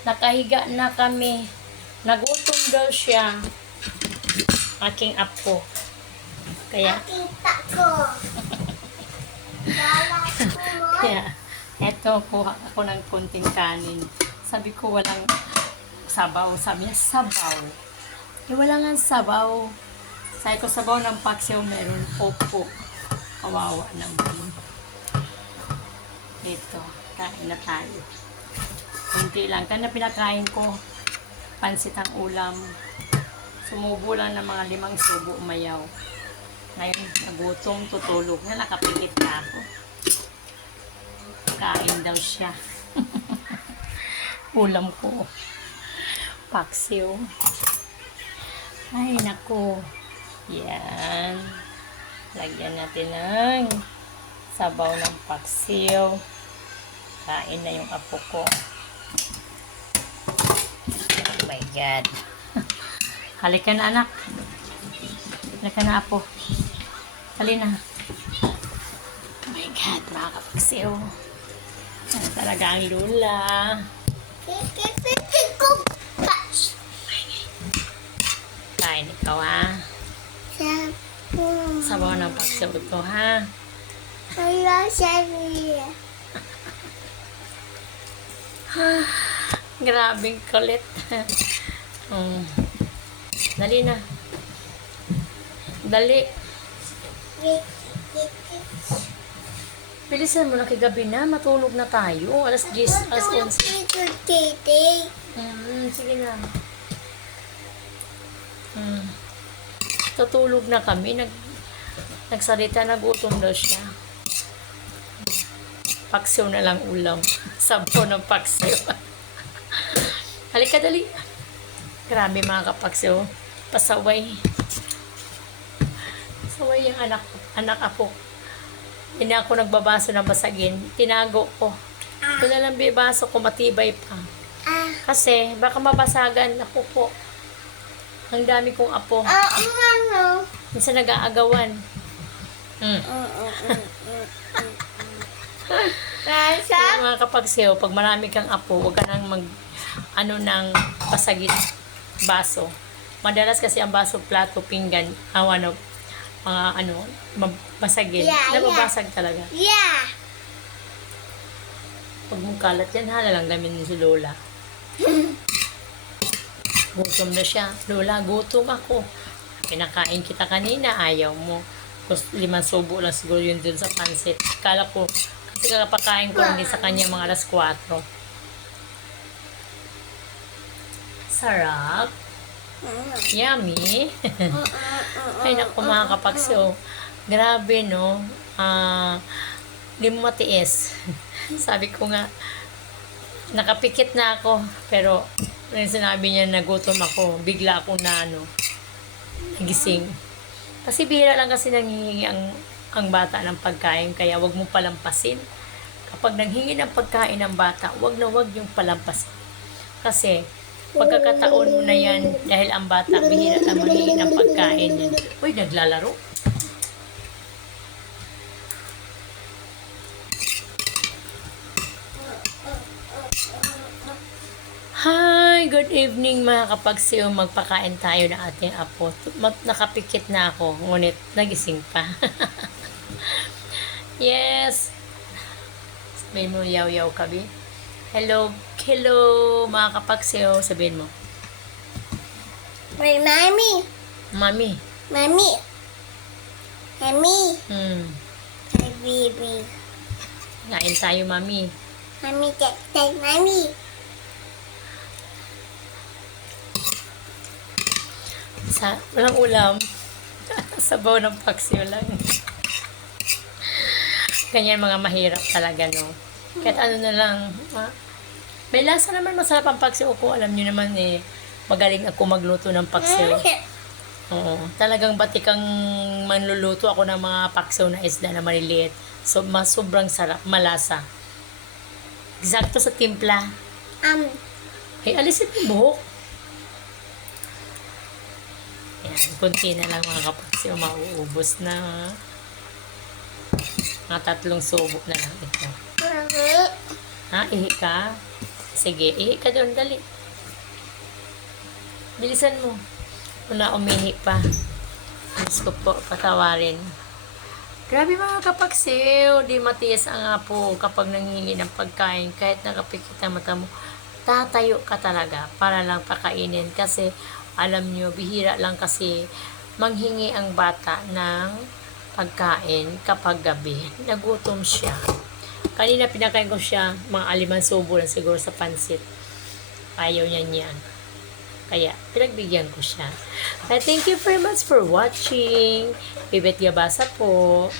Nakahiga na kami. Nagutom daw siya. Aking apo. Kaya, Kita ko. Lala ko mo. kaya, eto, kuha ako ng konting kanin. Sabi ko, walang sabaw. Sabi niya, sabaw. Eh, wala nga sabaw. Sabi ko, sabaw ng paksiw meron. Opo. Kawawa naman. Ito, kain na tayo. Kunti lang. Kaya na pinakain ko, pansit ang ulam. Sumubo lang ng mga limang subo umayaw. Ngayon, nagutom, tutulog na, nakapikit na ako. Kain daw siya. ulam ko. Paksiw. Ay, nako. Yan. Lagyan natin ng sabaw ng paksiw. Kain na yung apo ko. Oh my God. Halika na anak. Halika na apo. Halina. Oh my God, mga kapaksiw. Ano talaga ang lula. Ko. Kain ikaw ha. Sabaw ng paksiw ito ha. Hello, Sherry. Grabing kulit. um, dali na. Dali. Bilisan mo na kagabi na. Matulog na tayo. Alas 10, alas 11. Titi. Hmm, sige na. Hmm. Tutulog na kami. Nag, nagsalita, nagutom daw siya. Paksiw na lang ulam. Sabaw ng paksiw. Halika, dali. Grabe mga kapaksiw. Pasaway. Pasaway yung anak, anak apo. Hindi ako nagbabaso ng basagin. Tinago ko. Ito na lang bibaso ko, matibay pa. Ah. Kasi, baka mabasagan. Ako po. Ang dami kong apo. Ah, ano? Minsan nag-aagawan. Hmm. Nasa? Kaya mga kapagsiyo, pag marami kang apo, huwag ka nang mag, ano ng pasagit baso. Madalas kasi ang baso, plato, pinggan, ah, ano, mga ano, mabasagin. Yeah, Nababasag talaga. Yeah. Pag mong kalat yan, hala lang namin si Lola. gutom na siya. Lola, gutom ako. Pinakain kita kanina, ayaw mo. Tapos limang subo lang siguro yun dun sa pansit. Kala ko, kasi kakapakain ko hindi sa kanya mga alas 4. Sarap. Yummy. Ay, naku mga kapaksyo. Grabe, no? Ah, di mo matiis. Sabi ko nga, nakapikit na ako. Pero, nung sinabi niya nagutom ako, bigla ako na ano, nagising. Kasi bihira lang kasi nanghihingi ang, ang bata ng pagkain, kaya wag mo palampasin. Kapag nanghingi ng pagkain ng bata, wag na wag yung palampasin. Kasi, pagkakataon mo na yan, dahil ang bata bihira lang manghingi ng pagkain yan. Uy, naglalaro. Hi! Good evening mga kapagsiyo. Magpakain tayo ng ating apo. Nakapikit na ako, ngunit nagising pa. yes! Sabihin mo, yaw-yaw kabi. Hello, hello mga kapagsiyo. Sabihin mo, My mommy. Mami. Mommy. Mommy. Hmm. My baby. Ngain tayo, mami. Mommy, take, take, mommy. Sa, walang ulam. Sabaw ng paksiw lang. Ganyan mga mahirap talaga, no? Kahit ano na lang. ah, may lasa naman masarap ang paksiw ko. Alam niyo naman eh, magaling ako magluto ng paksiw. Oo. Talagang batikang manluluto ako ng mga paksiw na isda na maliliit. So, mas sobrang sarap, malasa. Eksakto sa timpla. Um, Ay, alisin mo yung buhok. Yan, kunti na lang mga kapatid. Mauubos na. Mga tatlong subo na lang ito. Ha, ihi ka? Sige, ihi ka doon, dali. Bilisan mo. Una umihi pa. Diyos ko po, patawarin. Grabe mga kapaksiw, di matiis ang apo kapag nanghingi ng pagkain kahit nakapikit ang mata mo. Tatayo ka talaga para lang pakainin kasi alam nyo, bihira lang kasi manghingi ang bata ng pagkain kapag gabi. Nagutom siya. Kanina pinakain ko siya, mga aliman subo lang siguro sa pansit. Ayaw niya niyan. Kaya, pinagbigyan ko siya. Kaya, thank you very much for watching. Bibet Gabasa po.